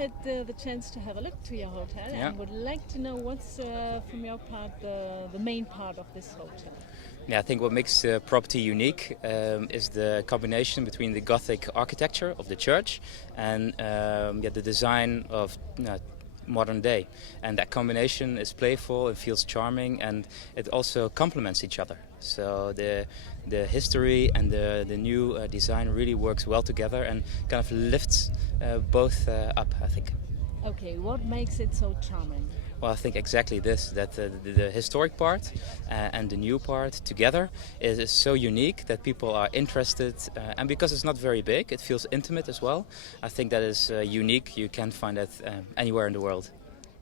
had the chance to have a look to your hotel and would like to know what's, from your part, the main part of this hotel. Yeah, I think what makes the property unique is the combination between the Gothic architecture of the church and the design of modern day. And that combination is playful, it feels charming, and it also complements each other. So the history and the new design really works well together and kind of lifts both up, I think. Okay, what makes it so charming? Well, I think exactly this, that the historic part and the new part together is so unique that people are interested. And because it's not very big, it feels intimate as well. I think that is unique. You can't find that anywhere in the world.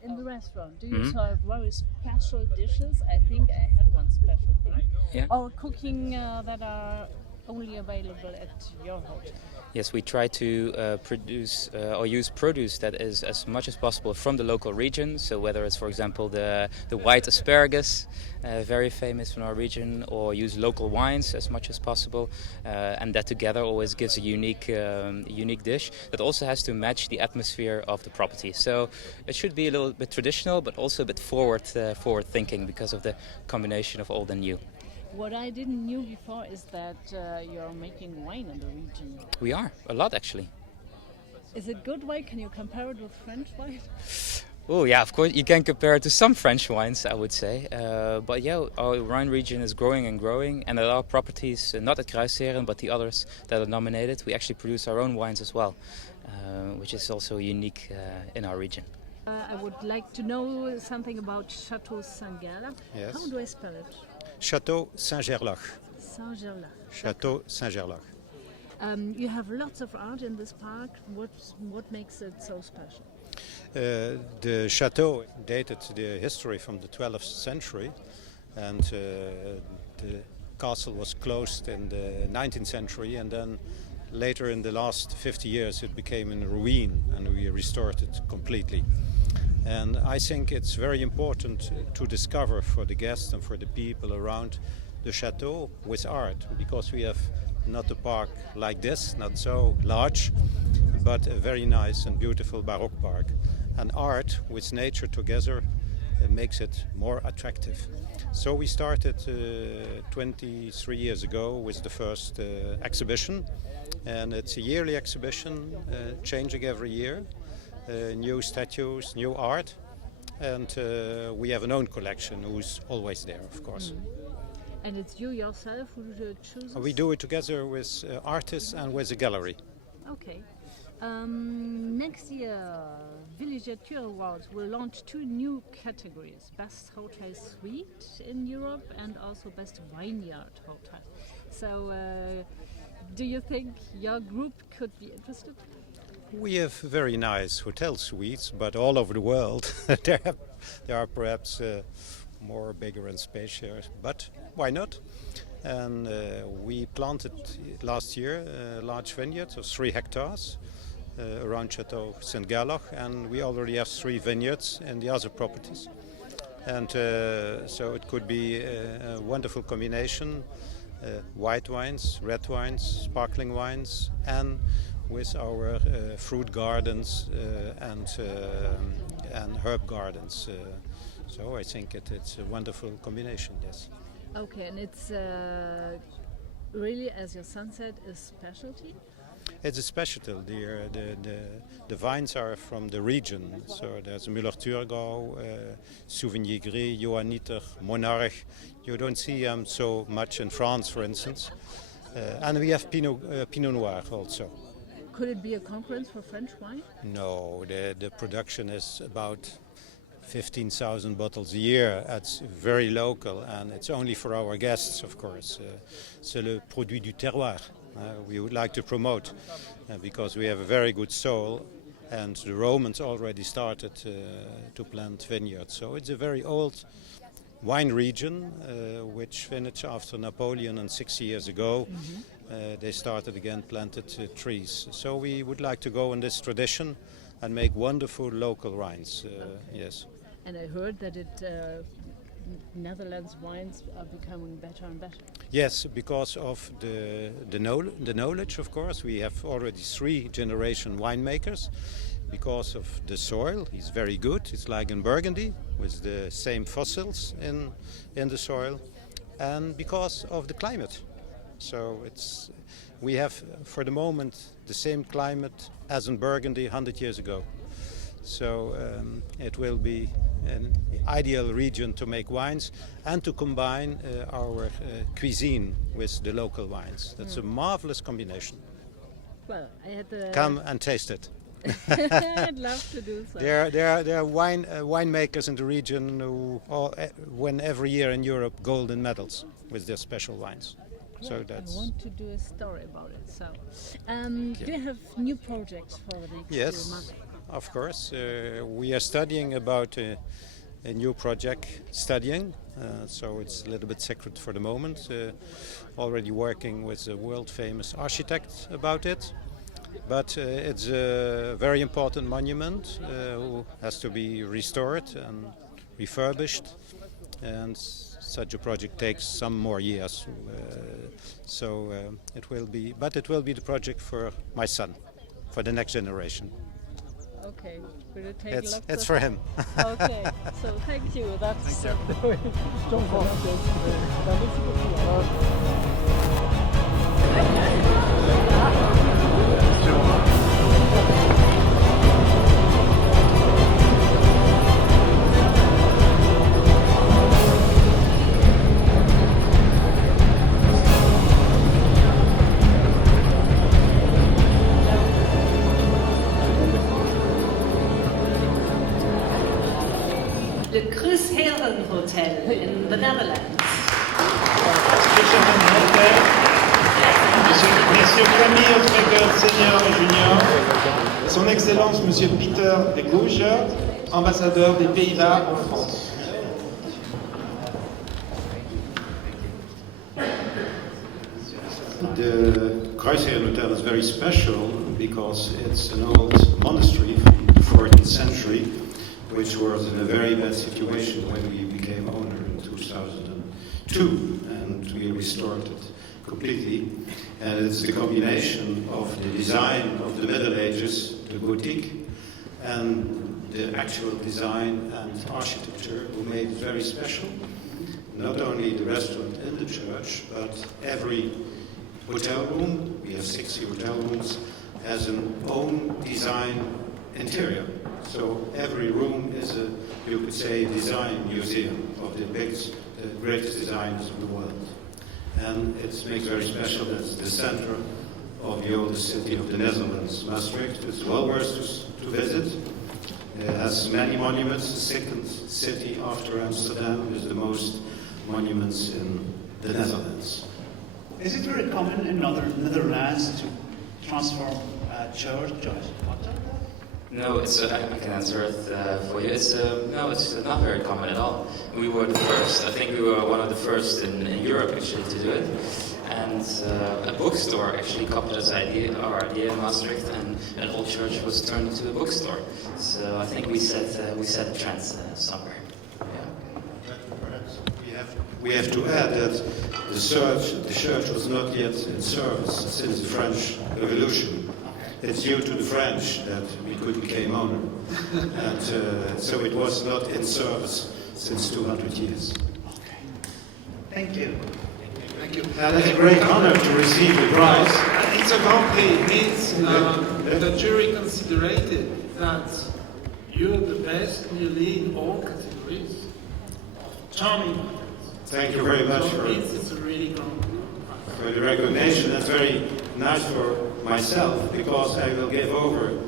In the restaurant, do you serve very special dishes? I think I had one special thing. Yeah. Or cooking that are only available at your hotel? Yes, we try to produce or use produce that is as much as possible from the local region. So whether it's, for example, the white asparagus, very famous from our region, or use local wines as much as possible, and that together always gives a unique dish that also has to match the atmosphere of the property. So it should be a little bit traditional, but also a bit forward thinking because of the combination of old and new. What I didn't knew before is that you're making wine in the region. We are, a lot actually. Is it good wine? Can you compare it with French wine? Oh yeah, of course you can compare it to some French wines, I would say. But yeah, our Rhine region is growing and growing, and there are properties, not at Kruisheren, but the others that are nominated. We actually produce our own wines as well, which is also unique in our region. I would like to know something about Chateau Saint-Gerlach. Yes. How do I spell it? Chateau Saint-Gerlach. Saint-Gerlach. Chateau Saint-Gerlach. You have lots of art in this park. What makes it so special? The chateau dated the history from the 12th century, and the castle was closed in the 19th century, and then later in the last 50 years it became a ruin and we restored it completely. And I think it's very important to discover for the guests and for the people around the chateau with art, because we have not a park like this, not so large, but a very nice and beautiful Baroque park. And art with nature together makes it more attractive. So we started 23 years ago with the first exhibition, and it's a yearly exhibition, changing every year. New statues, new art, and we have an own collection who's always there, of course. And it's you yourself who chooses? We do it together with artists and with a gallery. Okay. Next year, Villégiature Awards will launch 2 new categories: Best Hotel Suite in Europe and also Best Vineyard Hotel. So, do you think your group could be interested? We have very nice hotel suites, but all over the world there are perhaps more bigger and spacious, but why not? And we planted last year a large vineyard of 3 hectares around Chateau Saint-Gerlach, and we already have 3 vineyards in the other properties. And so it could be a wonderful combination, white wines, red wines, sparkling wines, and with our fruit gardens and herb gardens. So I think it's a wonderful combination, yes. Okay, and it's really, as your son said, a specialty? It's a specialty. The vines are from the region. So there's Müller-Thurgau, Sauvigny Gris, Johanniter, Monarch. You don't see them so much in France, for instance. And we have Pinot Noir also. Could it be a concurrence for French wine? No, the production is about 15,000 bottles a year. It's very local, and it's only for our guests, of course. C'est le produit du terroir. We would like to promote because we have a very good soil, and the Romans already started to plant vineyards. So it's a very old wine region which finished after Napoleon and 60 years ago. They started again, planted trees. So we would like to go in this tradition and make wonderful local wines. Yes. And I heard that Netherlands wines are becoming better and better. Yes, because of the knowledge, of course. We have already 3 generation winemakers. because of the soil. It's very good. It's like in Burgundy with the same fossils in the soil, and because of the climate. So we have for the moment the same climate as in Burgundy 100 years ago. So it will be an ideal region to make wines and to combine our cuisine with the local wines. That's a marvelous combination. Well, I had Come and taste it. I'd love to do so. There are winemakers in the region who win every year in Europe golden medals with their special wines. Great. So that's. I want to do a story about it. So, do you have new projects for the next few months? Of course. We are studying about a new project, so it's a little bit secret for the moment. Already working with a world-famous architect about it. But it's a very important monument who has to be restored and refurbished. And such a project takes some more years. It will be the project for my son, for the next generation. Okay, will it take it's for him. Okay, so thank you. That's the Kruisherenhotel in the Netherlands. Kruisherenhotel, Monsieur Camille Oostwegel Sr et Jr, Son Excellence Monsieur Peter de Kruischer, ambassadeur des Pays-Bas en France. The Kruisherenhotel is very special because it's an old monastery from the 14th century, which was in a very bad situation when we became owner in 2002, and we restored it completely. And it's the combination of the design of the Middle Ages, the Gothic, and the actual design and architecture who made it very special. Not only the restaurant in the church, but every hotel room, we have 60 hotel rooms, has an own design interior. So every room is a, you could say, design museum of the greatest designers in the world. And it makes very special that it's the center of the oldest city of the Netherlands, Maastricht. It's well worth to visit. It has many monuments. The second city after Amsterdam is the most monuments in the Netherlands. Is it very common in Netherlands to transform a church to a hotel? No, I can answer it for you. It's not very common at all. We were the first. I think we were one of the first in Europe actually to do it. And a bookstore actually copied our idea in Maastricht, and an old church was turned into a bookstore. So I think we set the trend somewhere. Perhaps we have to add that the church was not yet in service since the French Revolution. It's due to the French that we became owner. And so it was not in service since 200 years. Okay. Thank you. Thank you. And it's a great honor to receive the prize. It's a Grand Prix. It means the jury considered that you're the best and you lead all categories. Charming. Thank you very much So it means it's a really Grand Prix. for the recognition. It's very nice for myself because I will give over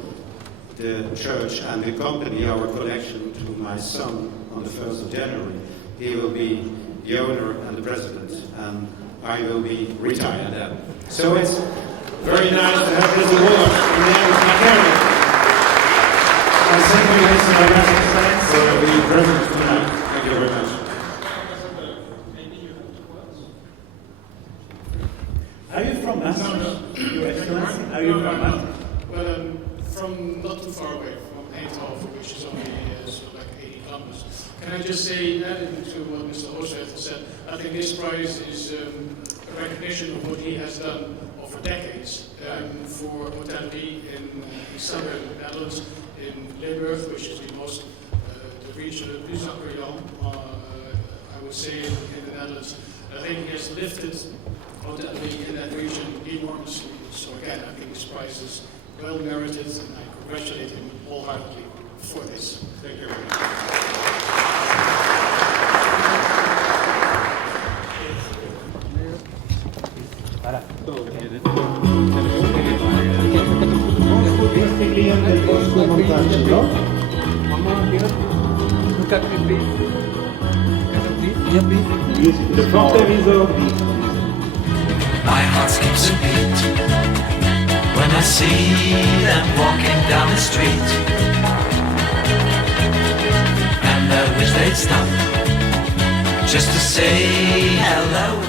the church and the company, our collection, to my son on the 1st of January. He will be the owner and the president, and I will be retired then. So it's very nice to have this award in the end of my career. And thank you, Mr. for being present tonight. Thank you very much. Are you from Maastricht? Your Excellency, are you from Maastricht? Well, from not too far away, from Eindhoven, which is only sort of like 80 kilometers. Can I just say, adding to what Mr. Oostwegel said, I think this prize is a recognition of what he has done, of for decades for hotellerie in southern Netherlands, in Limburg, which is the most, the region of President, I would say, in the Netherlands. I think he has lifted hotellerie in that region enormously. So again, I think this prize is well merited, and I congratulate him wholeheartedly for this. Thank you very much. My heart skips a beat when I see them walking down the street, and I wish they'd stop just to say hello.